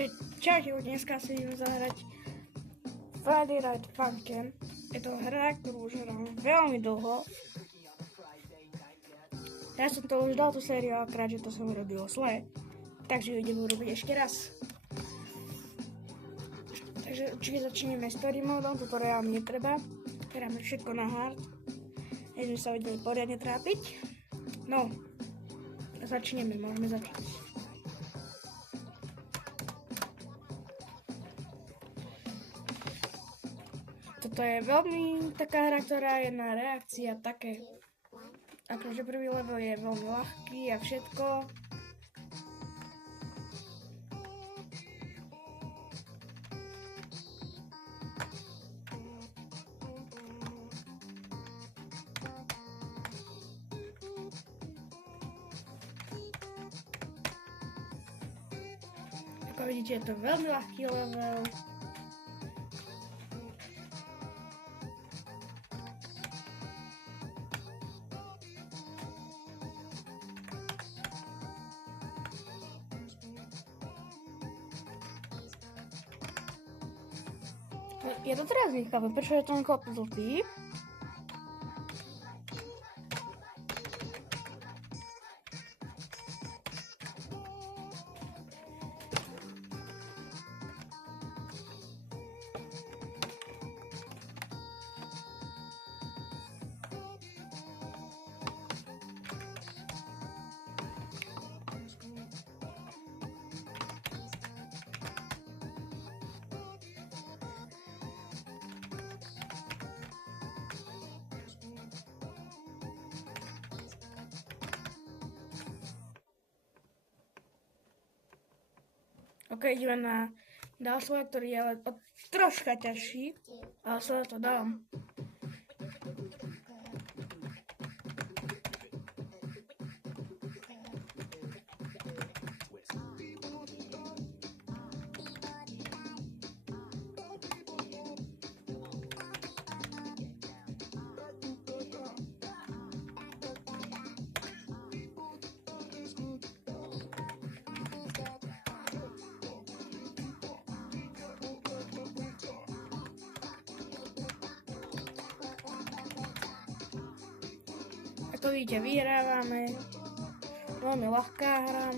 Takže čaute, dneska si idem zahrať Friday Night Funkin'. Je to hra, ktorú už hrám veľmi dlho. Ja som to už dal tú sériu, akrát, že to som urobil zle. Takže ju idem urobiť ešte raz. Takže určite začneme story modom, tutoriál mi netreba. Hráme všetko na hard. Než sme sa vedeli poriadne trápiť. No, začneme, môžeme začať. Toto je veľmi taká hra, ktorá je na reakcia také. Akože prvý level je veľmi ľahký a všetko. Ako vidíte, je to veľmi ľahký level. Ja to teraz nechápem, prečo je to len kopnutý. Ok, ideme na ďalší, ktorý je ale troška ťažší, ale sa to dám. Ako vidíte, vyhrávame. Veľmi ľahká hra.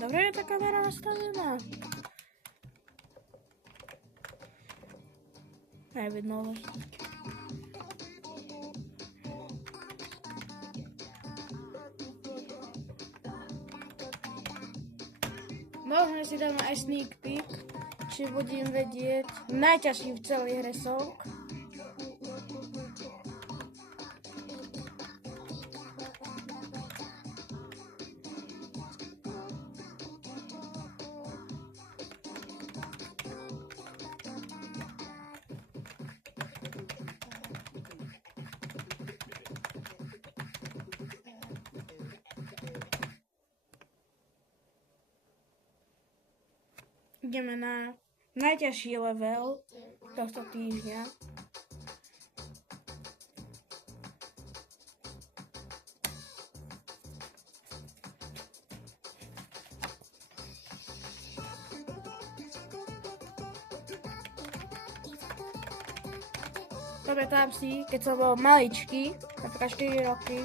Dobre je tá kamera nastavená. Nevidno. Možno si dáme aj sneak peek, či budem vedieť najťažší v celej hre song. Ideme na najťažší level tohto týždňa. Pamätám si, keď som bol maličký, napríklad 4 roky,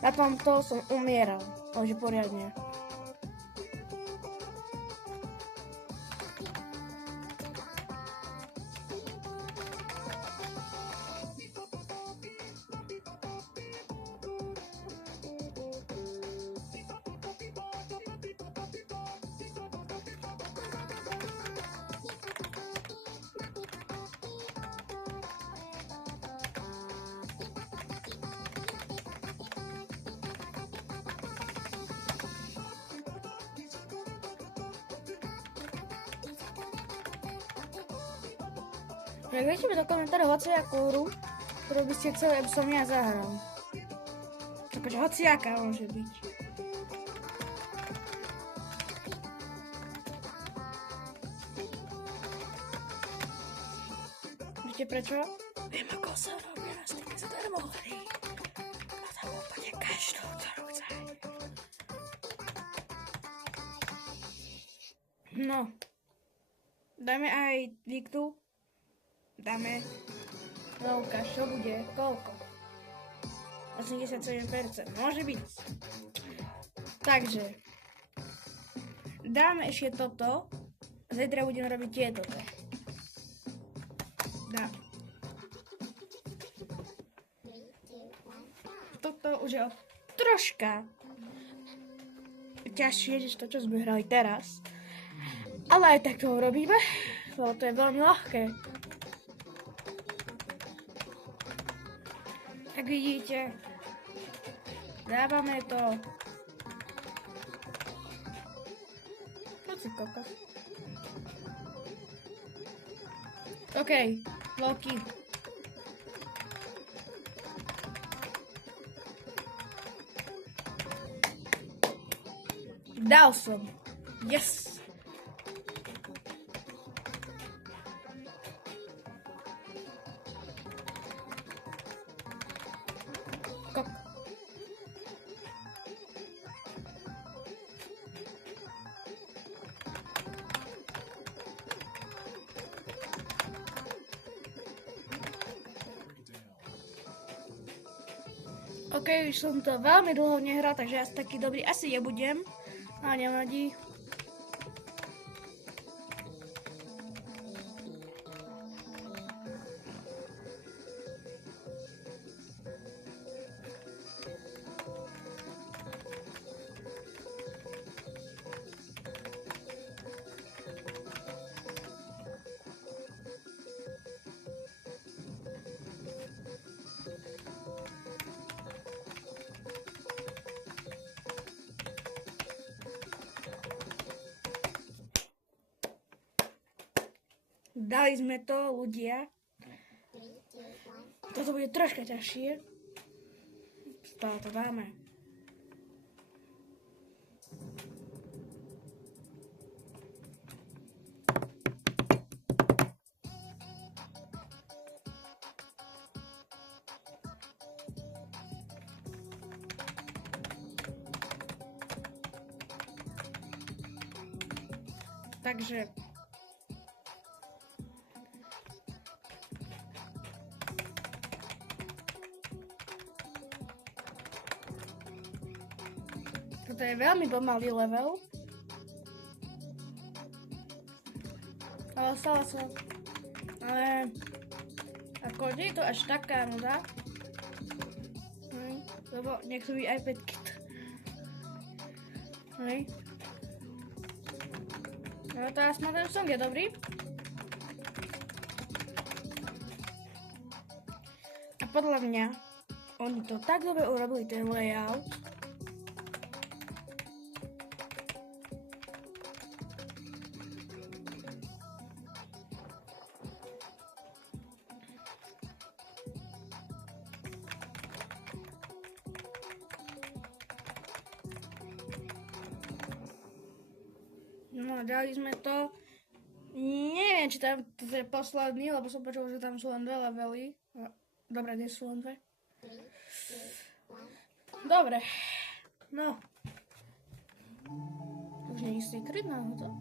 na tomto som umieral, takže poriadne. Dajte mi do komentárov hociakú hru, ktorú by ste chceli, aby som ja zahral. Takže hociaká môže byť. Viete prečo? Viem, ako sa robia na styky zadarmo hry. A tam úplne každú, ktorú chce. No. Dáme aj Viktu. Dáme. No ukáž, čo bude? Koľko? 87%. Môže byť. Takže. Dáme ešte toto. Zajtra budeme robiť tieto. Dám. Toto už je troška ťažšie, než to, čo sme hrali teraz. Ale aj tak to urobíme, lebo to je veľmi ľahké. Tak vidíte, dávame to. Poď si kokos. OK, veľký. Dal som. Yes. Kok. OK, už som to veľmi dlho nehral, takže asi taký dobrý asi nebudem. A nevadí. Dali sme to, ľudia. Toto bude troška ťažšie. Stále to dáme. Takže toto je veľmi pomalý level. Ale stále sa. Ale ako nie je to až taká nuda. Lebo nechcú byť aj 5 kit. No teraz na ten song je dobrý. A podľa mňa oni to tak dobre urobili, ten layout. No, dali sme to. Neviem, či tam to je posledný, lebo som počul, že tam sú len 2 levely. Dobre, nie sú len 2. Dobre. No. Už nie je secret náhodou.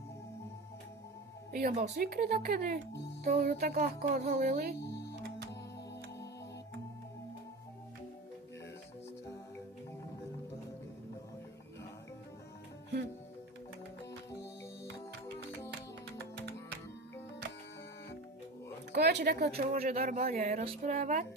Ja bol secret a kedy? To už tak ľahko odhalili. Konečne takto, čo môže normálne aj rozprávať.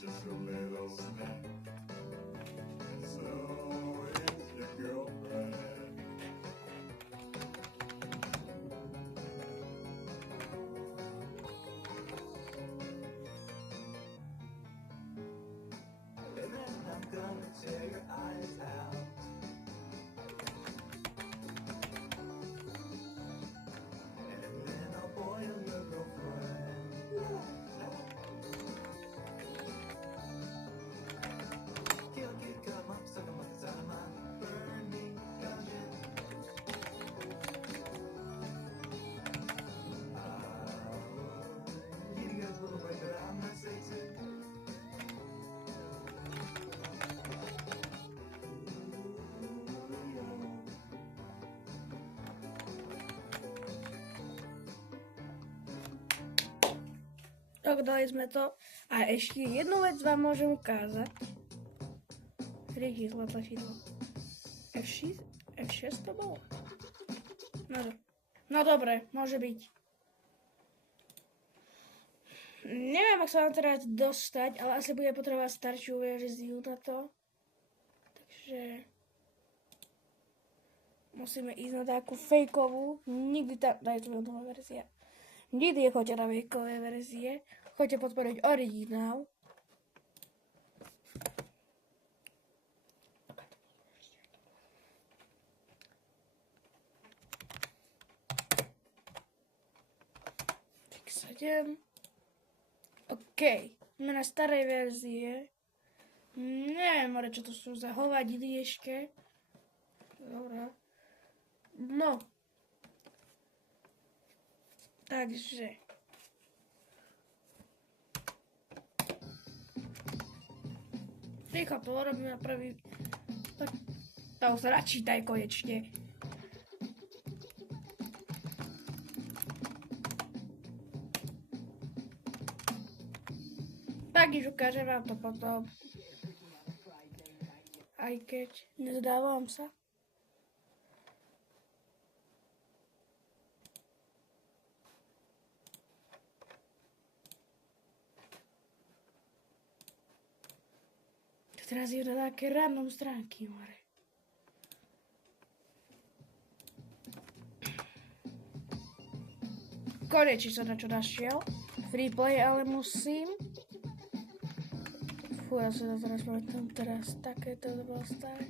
just a little snack. And so it's your girlfriend. And then I'm gonna tear your eyes out. And then I'll boil your girlfriend. Kill, kick 'em up, suck 'em up inside of my burning dungeon. Giving up a little bit, but I'm not Satan. Tak dali sme to. A ešte jednu vec vám môžem ukázať. Rýchlo tlačidlo. F6? F6 to bolo? No dobre, môže byť. Neviem, ak sa vám teraz dostať, ale asi bude potrebovať staršiu verziu na to. Takže musíme ísť na takú fejkovú. Nikdy tam, daj tu nová verzia. Nikdy nechoďte na fejkové verzie. Choďte podporiť originál. Tak 7. OK. Sme na starej verzie. Neviem, more, čo to sú za hovadiny ešte. Dobre. No. Takže. Rýchlo to urobím na prvý. Tak. To sa načítaj konečne. Takiž ukážem vám to potom. Aj keď nezdávam sa. Teraz idú na také random stránky, more. Konečne som na čo našiel. Free play, ale musím. Fú, ja sa to teraz pamätám teraz. Takéto to bolo staré.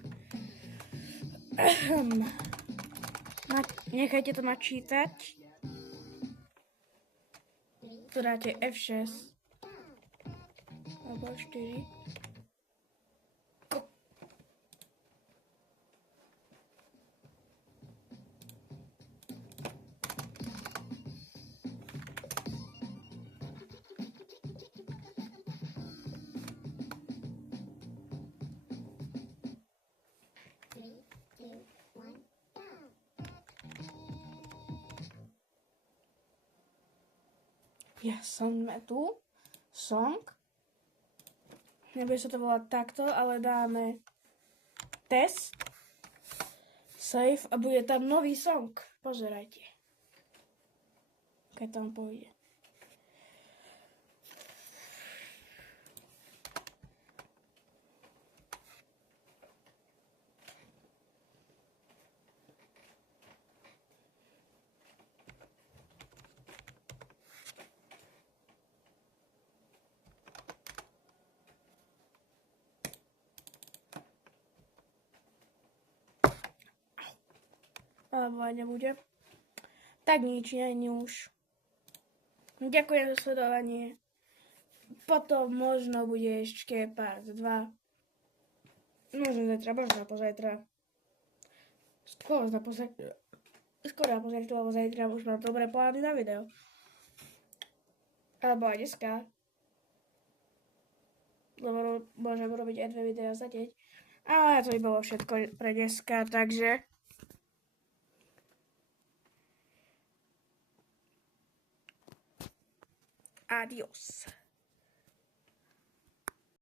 Nechajte to načítať. Tu dáte F6. Alebo 4. Ja som tu. Song. Nebude sa to volať takto, ale dáme test. Save a bude tam nový song. Pozerajte. Keď tam pôjde. Alebo aj nebude. Tak nič, nie už. Ďakujem za sledovanie. Potom možno bude ešte part 2. Možno zajtra, možno pozajtra. Skôr na pozajtra, lebo zajtra už mám dobré plány na video. Alebo aj dneska. Lebo môžem robiť aj 2 videá za deň. Ale to by bolo všetko pre dneska, takže adios.